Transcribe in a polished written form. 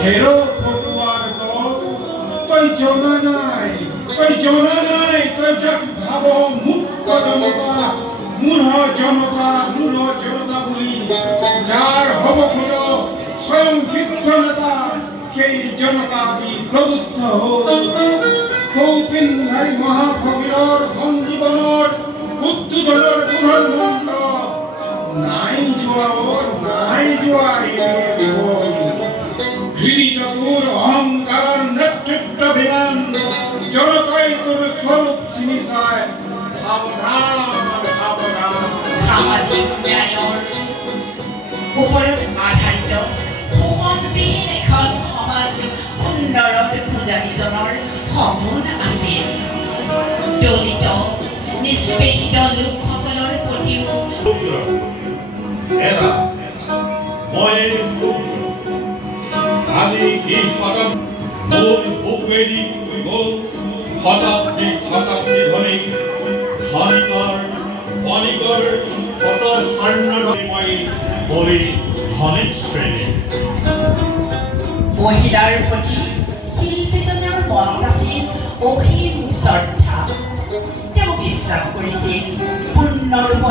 হেরো ফটুয়ার দল তই জনা নাই তই যাক ভাব মুক্ত জনতা মূঢ় জনতা বুলি যার হব খোঁজ স্বয়ং সিদ্ধ নেতা সেই জনতা আজি প্রবুদ্ধ হল সৌপিন্ধাই মহাভগীৰৰ সঞ্জীৱনৰ উদ্বোধনৰ পুনৰ মন্ত্ৰ নাই যোৱা হৃদিতকুৰ অহংকাৰ নেতৃত্ব বিমান জনতাই তোৰ স্বৰূপ চিনি চায় সাবধান সামাজিক ন্যায়ৰ ওপৰত আধাৰিত সুসম্পীন এখন সমাজ সুন্দৰত পূজাৰীজনৰ সপোন আছিল দলিত নিষ্পেষিত লোকসকলৰ প্ৰতিও আজি এই পদম মোৰ বুকুৱেদি গ'ল শতাব্দী ধৰি ধনিকৰ কত স্বৰ্ণময়ী বলি ধনিক শ্ৰেণী মহিলাৰ প্ৰতি শিল্পীজনৰ মনত আছিল অসীম শ্ৰদ্ধা তেওঁ বিশ্বাস কৰিছিল পূৰ্ণৰূপত